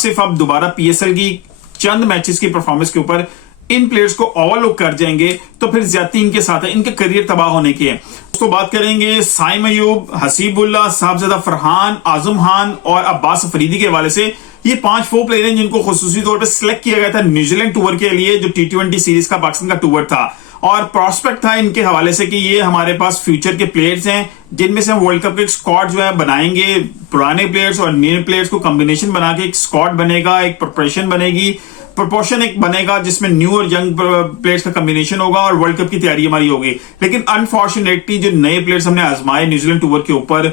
सिर्फ आप दोबारा पीएसएल की चंद मैचेस की परफॉर्मेंस के ऊपर इन प्लेयर्स को ओवरलुक कर जाएंगे तो फिर ज्यादती इनके साथ है, इनके करियर तबाह होने की है। उसको बात करेंगे साइम अयूब, हसीबुल्लाह, साहबजादा फरहान, आजम खान और अब्बास अफरीदी के हवाले से। ये 5 प्लेयर हैं जिनको खुसूसी तौर पर सिलेक्ट किया गया था न्यूजीलैंड टूर के लिए, जो T20 सीरीज का पाकिस्तान का टूर था। और प्रोस्पेक्ट था इनके हवाले से कि ये हमारे पास फ्यूचर के प्लेयर्स हैं जिनमें से हम वर्ल्ड कप के एक स्क्वाड जो है बनाएंगे, पुराने प्लेयर्स और नए प्लेयर्स को कॉम्बिनेशन बना के एक स्क्वाड बनेगा, एक प्रिपरेशन बनेगी, प्रोपोर्शन एक बनेगा जिसमें न्यू और यंग प्लेयर्स का कॉम्बिनेशन होगा और वर्ल्ड कप की तैयारी हमारी होगी। लेकिन अनफॉर्चुनेटली जो नए प्लेयर्स हमने आजमाए न्यूजीलैंड टूर के ऊपर,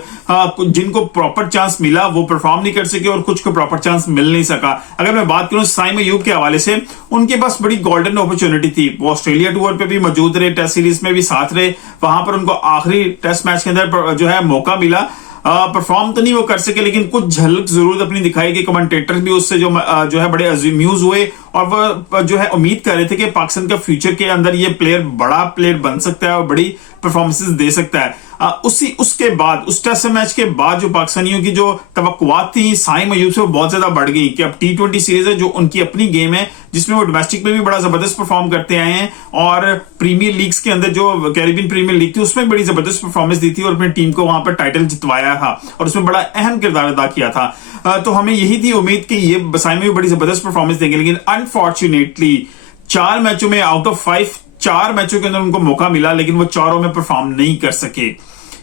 जिनको प्रॉपर चांस मिला वो परफॉर्म नहीं कर सके और कुछ को प्रॉपर चांस मिल नहीं सका। अगर मैं बात करूं साइम अयूब के हवाले से, उनके पास बड़ी गोल्डन अपॉर्चुनिटी थी। वो ऑस्ट्रेलिया टूर पे भी मौजूद रहे, टेस्ट सीरीज में भी साथ रहे, वहां पर उनको आखिरी टेस्ट मैच के अंदर जो है मौका मिला। परफॉर्म तो नहीं वो कर सके लेकिन कुछ झलक जरूर अपनी दिखाई कि कमेंटेटर्स भी उससे जो है बड़े अम्यूज हुए और वो जो है उम्मीद कर रहे थे कि पाकिस्तान का फ्यूचर के अंदर ये प्लेयर बड़ा प्लेयर बन सकता है और बड़ी परफॉर्मेंसेस दे सकता है। उसके बाद उस टेस्ट मैच के बाद जो पाकिस्तानियों की जो तवक्कुआत थी साइम अयूब से वो बहुत ज्यादा बढ़ गई कि अब T20 सीरीज है जो उनकी अपनी गेम है जिसमें वो डोमेस्टिक में भी बड़ा जबरदस्त परफॉर्म करते आए हैं और प्रीमियर लीग्स के अंदर जो कैरिबियन प्रीमियर लीग थी उसमें बड़ी जबरदस्त परफॉर्मेंस दी थी और अपनी टीम को वहां पर टाइटल जितवाया था और उसमें बड़ा अहम किरदार अदा किया था। तो हमें यही थी उम्मीद कि ये साइम अयूब बड़ी जबरदस्त परफॉर्मेंस देंगे, लेकिन अनफॉर्चुनेटली 4 मैचों में आउट ऑफ 5 4 मैचों के अंदर उनको मौका मिला लेकिन वो चारों में परफॉर्म नहीं कर सके।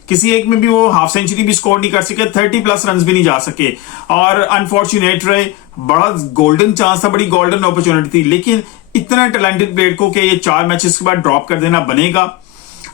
किसी एक में भी वो हाफ सेंचुरी भी स्कोर नहीं कर सके, 30+ रन भी नहीं जा सके और अनफॉर्चुनेट रहे। बड़ा गोल्डन चांस था, बड़ी गोल्डन अपॉर्चुनिटी थी, लेकिन इतना टैलेंटेड प्लेयर को कि ये 4 मैचेस के बाद ड्रॉप कर देना बनेगा।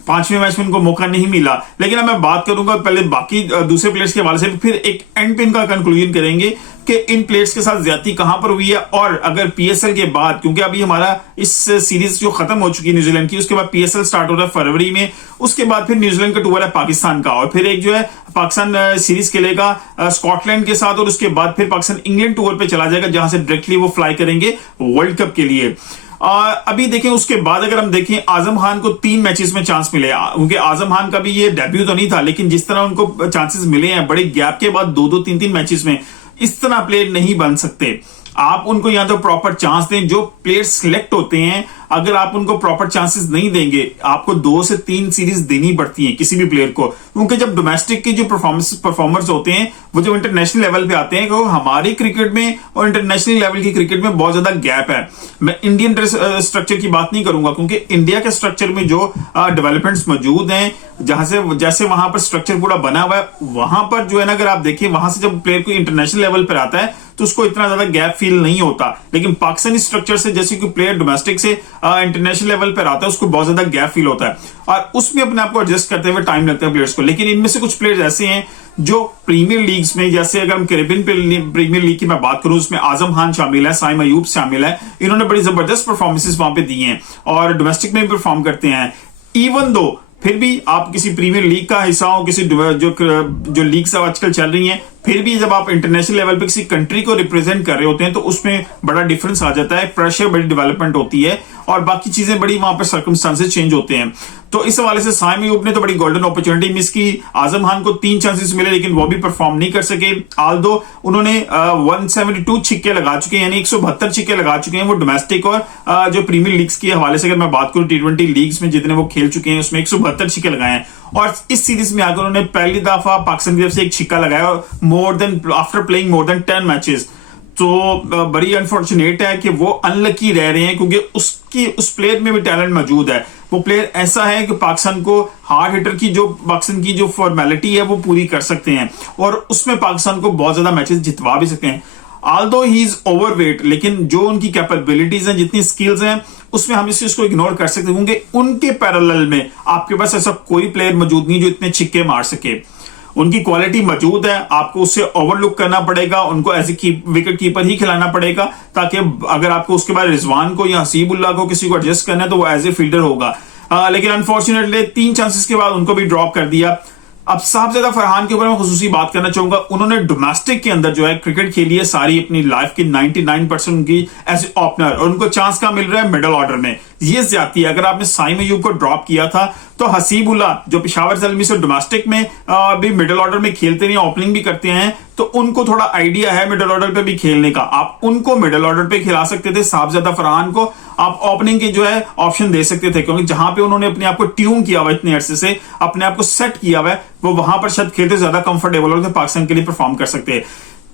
5वें मैच में उनको मौका नहीं मिला। लेकिन अब मैं बात करूंगा पहले बाकी दूसरे प्लेयर्स के हवाले से, फिर एक एंड पे इनका कंक्लूजन करेंगे कि इन प्लेयर्स के साथ ज्यादती कहां पर हुई है और अगर पीएसएल के बाद, क्योंकि अभी हमारा इस सीरीज जो खत्म हो चुकी है न्यूजीलैंड की, उसके बाद पीएसएल स्टार्ट हो रहा है फरवरी में, उसके बाद फिर न्यूजीलैंड का टूर है पाकिस्तान का और फिर एक जो है पाकिस्तान सीरीज खेलेगा स्कॉटलैंड के साथ और उसके बाद फिर पाकिस्तान इंग्लैंड टूर पे चला जाएगा जहां से डायरेक्टली वो फ्लाई करेंगे वर्ल्ड कप के लिए। अभी देखें उसके बाद अगर हम देखें आजम खान को 3 मैचेस में चांस मिले, क्योंकि आजम खान का भी ये डेब्यू तो नहीं था लेकिन जिस तरह उनको चांसेस मिले हैं बड़े गैप के बाद 2-2 3-3 मैचेस में, इस तरह प्लेयर नहीं बन सकते। आप उनको या तो प्रॉपर चांस दें। जो प्लेयर सिलेक्ट होते हैं अगर आप उनको प्रॉपर चांसेस नहीं देंगे, आपको 2 से 3 सीरीज देनी पड़ती है किसी भी प्लेयर को, क्योंकि जब डोमेस्टिक के जो परफॉर्मर्स होते हैं वो जो इंटरनेशनल लेवल पे आते हैं, तो हमारी क्रिकेट में और इंटरनेशनल लेवल की क्रिकेट में बहुत ज्यादा गैप है। मैं इंडियन स्ट्रक्चर की बात नहीं करूंगा क्योंकि इंडिया के स्ट्रक्चर में जो डेवलपमेंट्स मौजूद हैं, जहां से जैसे वहां पर स्ट्रक्चर पूरा बना हुआ है, वहां पर जो है ना अगर आप देखिए वहां से जब प्लेयर को इंटरनेशनल लेवल पर आता है तो उसको इतना ज्यादा गैप फील नहीं होता। लेकिन पाकिस्तानी स्ट्रक्चर से जैसे कि प्लेयर डोमेस्टिक से इंटरनेशनल लेवल पर आता है उसको बहुत ज्यादा गैप फील होता है और उसमें अपने आप को एडजस्ट करते हुए टाइम लगता है प्लेयर्स को। लेकिन इनमें से कुछ प्लेयर्स ऐसे हैं जो प्रीमियर लीग्स में, जैसे अगर हम कैरिबियन प्रीमियर लीग की मैं बात करूं उसमें आजम खान शामिल है, साइम अयूब शामिल है, इन्होंने बड़ी जबरदस्त परफॉर्मेंसेस वहां पे दी हैं और डोमेस्टिक में भी परफॉर्म करते हैं। इवन दो फिर भी आप किसी प्रीमियर लीग का हिस्सा हो, किसी जो लीग सब आजकल चल रही हैं, फिर भी जब आप इंटरनेशनल लेवल पे किसी कंट्री को रिप्रेजेंट कर रहे होते हैं तो उसमें बड़ा डिफरेंस आ जाता है, प्रेशर, बड़ी डेवलपमेंट होती है और बाकी चीजें बड़ी वहां पर सर्कमस्टांसेस चेंज होते हैं। तो इस हवाले से साइम अयूब ने तो बड़ी गोल्डन अपॉर्चुनिटी मिस की। आजम खान को 3 चांसेस मिले लेकिन वो भी परफॉर्म नहीं कर सके। आल्दो उन्होंने 172 छिक्के लगा चुके हैं, यानी 172 छिक्के लगा चुके हैं वो डोमेस्टिक और जो प्रीमियर लीग्स के हवाले से अगर मैं बात करूं T20 लीग्स में जितने वो खेल चुके हैं उसमें 172 छिक्के लगाए हैं और इस सीरीज में आकर उन्होंने पहली दफा पाकिस्तान की तरफ से एक छिक्का लगाया after playing more than 10 matches. तो बड़ी अनफॉर्चुनेट है कि वो अनलकी रह रहे हैं क्योंकि उस प्लेयर में भी टैलेंट मौजूद है। वो प्लेयर ऐसा है कि पाकिस्तान को हार्ड हिटर की जो पाकिस्तान की जो फॉर्मेलिटी है वो पूरी कर सकते हैं और उसमें पाकिस्तान को बहुत ज्यादा मैचेस जितवा भी सकते हैं। आल्दो ही इज ओवरवेट, लेकिन जो उनकी कैपेबिलिटीज हैं, जितनी स्किल्स हैं, उसमें हम इस चीज को इग्नोर कर सकते हैं क्योंकि उनके पैरेलल में आपके पास ऐसा कोई प्लेयर मौजूद नहीं जो इतने छिक्के मार सके। उनकी क्वालिटी मौजूद है, आपको उससे ओवरलुक करना पड़ेगा, उनको एज ए विकेट कीपर ही खिलाना पड़ेगा ताकि अगर आपको उसके बाद रिजवान को या हसीबुल्लाह को किसी को एडजस्ट करना है तो वो एज ए फील्डर होगा। लेकिन अनफॉर्चुनेटली 3 चांसेस के बाद उनको भी ड्रॉप कर दिया। अब साहबजादा फरहान के ऊपर मैं खुसूसी बात करना चाहूंगा। उन्होंने डोमेस्टिक के अंदर जो है क्रिकेट खेली है सारी अपनी लाइफ की 99% उनकी एज ओपनर और उनको चांस कहां मिल रहा है मिडिल ऑर्डर में। ये ज्यादती है। अगर आपने साइम अयूब को ड्रॉप किया था तो हसीबुल्लाह जो पेशावर ज़ल्मी से डोमेस्टिक में भी मिडिल ऑर्डर में खेलते नहीं, ओपनिंग भी करते हैं, तो उनको थोड़ा आइडिया है मिडिल ऑर्डर पे भी खेलने का। आप उनको मिडिल ऑर्डर पे खिला सकते थे। साहबजादा फरहान को आप ओपनिंग के जो है ऑप्शन दे सकते थे, क्योंकि जहां पे उन्होंने अपने आप को ट्यून किया हुआ, इतने अरसे से अपने आप को सेट किया हुआ है, वो वहां पर शायद खेलते ज्यादा कंफर्टेबल और पाकिस्तान के लिए परफॉर्म कर सकते हैं।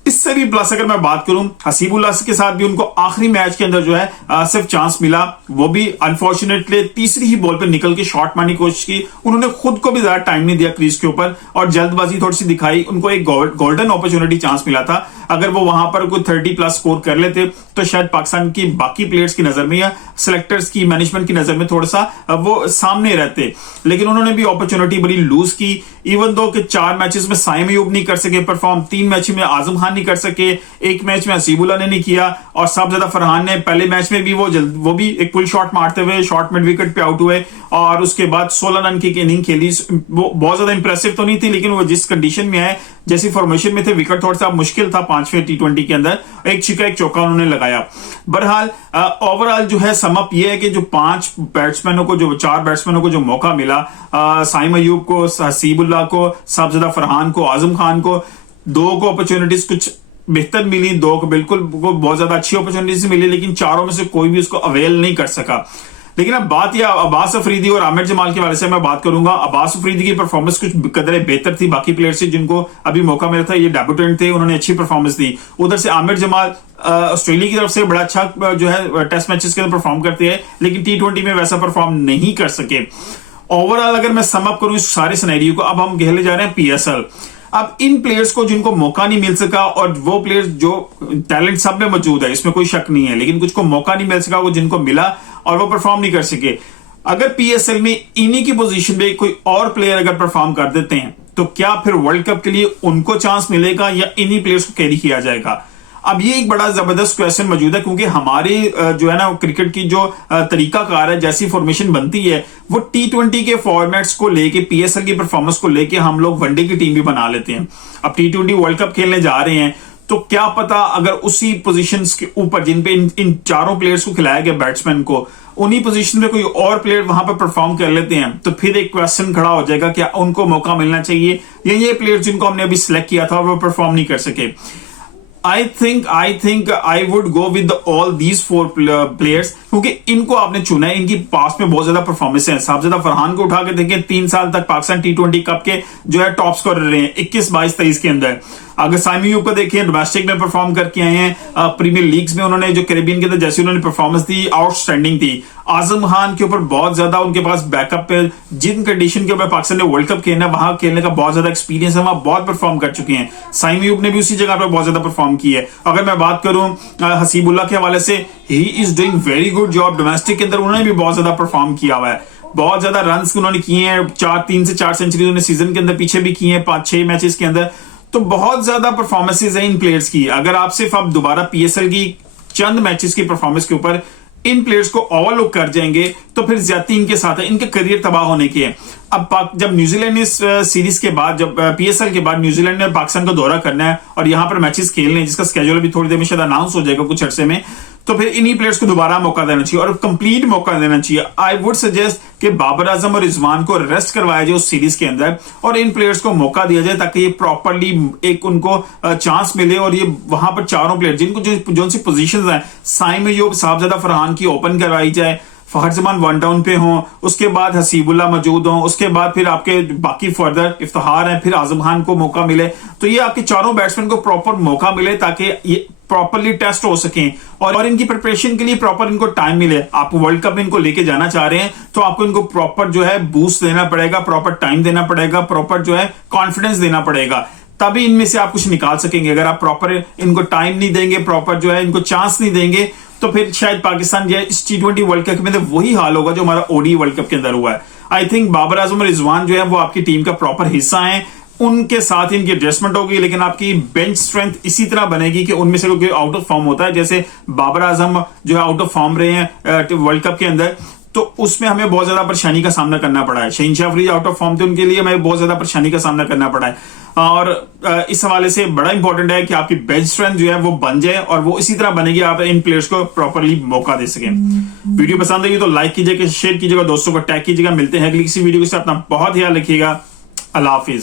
इससे भी प्लस अगर मैं बात करूं, हसीबुल्लाह के साथ भी उनको आखिरी मैच के अंदर जो है सिर्फ चांस मिला, वो भी अनफॉर्चुनेटली तीसरी ही बॉल पे निकल के शॉट मारने की कोशिश की। उन्होंने खुद को भी ज्यादा टाइम नहीं दिया क्रीज के ऊपर और जल्दबाजी थोड़ी सी दिखाई। उनको एक गोल्डन अपॉर्चुनिटी चांस मिला था। अगर वो वहां पर कोई 30 प्लस स्कोर कर लेते तो शायद पाकिस्तान की बाकी प्लेयर्स की नजर में या सिलेक्टर्स की, मैनेजमेंट की नजर में थोड़ा सा वो सामने रहते, लेकिन उन्होंने भी अपॉर्चुनिटी बड़ी लूज की। इवन दो कि 4 मैचेस में साइम अयूब नहीं कर सके परफॉर्म, 3 मैच में आजम खान नहीं कर सके, 1 मैच में हसीबुल्लाह ने नहीं किया, और साहबजादा फरहान ने पहले मैच में भी वो भी एक पुल शॉट मारते हुए शॉर्ट मिड विकेट पे आउट हुए, और उसके बाद 16 रन की इनिंग खेली। वो बहुत ज्यादा इंप्रेसिव तो नहीं थी, लेकिन वो जिस कंडीशन में है, जैसी फॉर्मेशन में थे, विकेट थोड़ा सा मुश्किल था 5वें T20 के अंदर, एक छिक्का एक चौका उन्होंने लगाया। बहरहाल ओवरऑल जो है समअप ये है कि जो 4 बैट्समैनों को जो मौका मिला, साइम अयूब को, हसीबुल्लाह को, साहबजादा फरहान को, आजम खान को, 2 को अपॉर्चुनिटीज कुछ बेहतर मिली, 2 को बिल्कुल बहुत ज्यादा अच्छी अपॉर्चुनिटीज मिली, लेकिन चारों में से कोई भी उसको अवेल नहीं कर सका। लेकिन अब बात यह अब्बास अफरीदी और आमिर जमाल के वाले से मैं बात करूंगा। अब्बास अफरीदी की परफॉर्मेंस कुछ कदरे बेहतर थी बाकी प्लेयर से जिनको अभी मौका मिला था, ये डेब्यूटेंट थे, उन्होंने अच्छी परफॉर्मेंस दी। उधर से आमिर जमाल ऑस्ट्रेलिया की तरफ से बड़ा अच्छा जो है टेस्ट मैचेस के अंदर परफॉर्म करते हैं, लेकिन T20 में वैसा परफॉर्म नहीं कर सके। ओवरऑल अगर मैं समअप करूं इस सारे सिनेरियो को, अब हम खेलने जा रहे हैं PSL। अब इन प्लेयर्स को जिनको मौका नहीं मिल सका, और वो प्लेयर्स जो टैलेंट सब में मौजूद है, इसमें कोई शक नहीं है, लेकिन कुछ को मौका नहीं मिल सका, वो जिनको मिला और वो परफॉर्म नहीं कर सके। अगर PSL में इन्हीं की पोजीशन पे कोई और प्लेयर अगर परफॉर्म कर देते हैं, तो क्या फिर वर्ल्ड कप के लिए उनको चांस मिलेगा या इन्हीं प्लेयर्स को कैरी किया जाएगा? अब ये एक बड़ा जबरदस्त क्वेश्चन मौजूद है, क्योंकि हमारी जो है ना क्रिकेट की जो तरीकाकार है, जैसी फॉर्मेशन बनती है, वो T20 के फॉर्मेट्स को लेके, PSL की परफॉर्मेंस को लेके हम लोग वनडे की टीम भी बना लेते हैं। अब T20 वर्ल्ड कप खेलने जा रहे हैं, तो क्या पता अगर उसी पोजीशंस के ऊपर जिन पे इन चारों प्लेयर्स को खिलाया गया बैट्समैन को, उन्हीं पोजीशन पे कोई और प्लेयर वहां पर परफॉर्म कर लेते हैं, तो फिर एक क्वेश्चन खड़ा हो जाएगा, क्या उनको मौका मिलना चाहिए या ये प्लेयर जिनको हमने अभी सिलेक्ट किया था वो परफॉर्म नहीं कर सके? I think I would go with all these 4 players, क्योंकि इनको आपने चुना है, इनकी पास में बहुत ज्यादा परफॉर्मेंस है। साहबजादा फरहान को उठा के देखें, 3 साल तक पाकिस्तान T20 कप के जो है टॉप स्कोरर रहे हैं 21, 22, 23 के अंदर। अगर साइम अयूब को देखें, डोमेस्टिक में परफॉर्म करके आए हैं, प्रीमियर लीग्स में उन्होंने जो कैरेबियन के अंदर जैसी उन्होंने परफॉर्मेंस दी, आउटस्टैंडिंग थी। आजम खान के ऊपर बहुत ज्यादा उनके पास बैकअप पे, जिन कंडीशन के ऊपर पाकिस्तान ने वर्ल्ड कप खेलना, वहां खेलने का बहुत ज्यादा एक्सपीरियंस है, वहां बहुत परफॉर्म कर चुके हैं। साइम अयूब ने भी उसी जगह पर बहुत ज्यादा परफॉर्म की है। अगर मैं बात करूं हसीबुल्लाह के हवाले से, he is doing very good job domestic के अंदर, उन्होंने भी बहुत ज्यादा परफॉर्म किया हुआ है, बहुत ज्यादा रन उन्होंने किए हैं, 3 से 4 सेंचुरी उन्होंने सीजन के अंदर पीछे भी किए हैं 5-6 मैचेस के अंदर। तो बहुत ज्यादा परफॉर्मेंसेज हैं इन प्लेयर्स की। अगर आप सिर्फ आप दोबारा PSL की चंद मैचेस की परफॉर्मेंस के ऊपर इन प्लेयर्स को ओवरलुक कर जाएंगे, तो फिर ज्यादती इनके साथ है, इनके करियर तबाह होने के हैं। अब जब न्यूजीलैंड इस सीरीज के बाद, जब PSL के बाद न्यूजीलैंड ने पाकिस्तान का दौरा करना है और यहां पर मैचेस खेलने हैं, जिसका स्केड्यूल भी थोड़ी देर में शायद अनाउंस हो जाएगा कुछ अर्से में, तो फिर इन्हीं प्लेयर्स को दोबारा मौका देना चाहिए और कंप्लीट मौका देना चाहिए। आई वुड सजेस्ट कि बाबर आजम और रिजवान को रेस्ट करवाया जाए उस सीरीज के अंदर और इन प्लेयर्स को मौका दिया जाए, ताकि ये प्रॉपरली एक उनको चांस मिले और ये वहां पर चारों प्लेयर जिनको जो सी पोजीशंस हैं, साइम अयूब, साहबजादा फरहान की ओपन करवाई जाए, फखर जमान 1 डाउन पे हों, उसके बाद हसीबुल्लाह मौजूद हों, उसके बाद फिर आपके बाकी फर्दर इफ्तिखार हैं, फिर आजम खान को मौका मिले, तो ये आपके चारों बैट्समैन को प्रॉपर मौका मिले ताकि ये प्रॉपरली टेस्ट हो सकें और इनकी प्रिपरेशन के लिए प्रॉपर इनको टाइम मिले। आप वर्ल्ड कप में इनको लेके जाना चाह रहे हैं तो आपको इनको प्रॉपर जो है बूस्ट देना पड़ेगा, प्रॉपर टाइम देना पड़ेगा, प्रॉपर जो है कॉन्फिडेंस देना पड़ेगा, तभी इनमें से आप कुछ निकाल सकेंगे। अगर आप प्रॉपर इनको टाइम नहीं देंगे, प्रॉपर जो है इनको चांस नहीं देंगे, तो फिर शायद पाकिस्तान जो है इस T20 वर्ल्ड कप में तो वही हाल होगा जो हमारा ODI वर्ल्ड कप के अंदर हुआ है। आई थिंक बाबर आजम और रिजवान जो है वो आपकी टीम का प्रॉपर हिस्सा है, उनके साथ इनकी एडजस्टमेंट होगी, लेकिन आपकी बेंच स्ट्रेंथ इसी तरह बनेगी कि उनमें से कोई आउट ऑफ फॉर्म होता है, जैसे बाबर आजम जो है आउट ऑफ फॉर्म रहे हैं वर्ल्ड कप के अंदर, तो उसमें हमें बहुत ज्यादा परेशानी का सामना करना पड़ा है। शहीनशाह अफरीदी आउट ऑफ फॉर्म थे, उनके लिए हमें बहुत ज्यादा परेशानी का सामना करना पड़ा है। और इस हवाले से बड़ा इंपॉर्टेंट है कि आपकी बेंच स्ट्रेंथ जो है वो बन जाए और वो इसी तरह बनेगी, आप इन प्लेयर्स को प्रॉपरली मौका दे सकें। वीडियो पसंद आई तो लाइक कीजिएगा, शेयर कीजिएगा, दोस्तों को टैग कीजिएगा। मिलते हैं अगली किसी वीडियो के साथ। अपना बहुत ख्याल रखिएगा। अल्लाह हाफिज।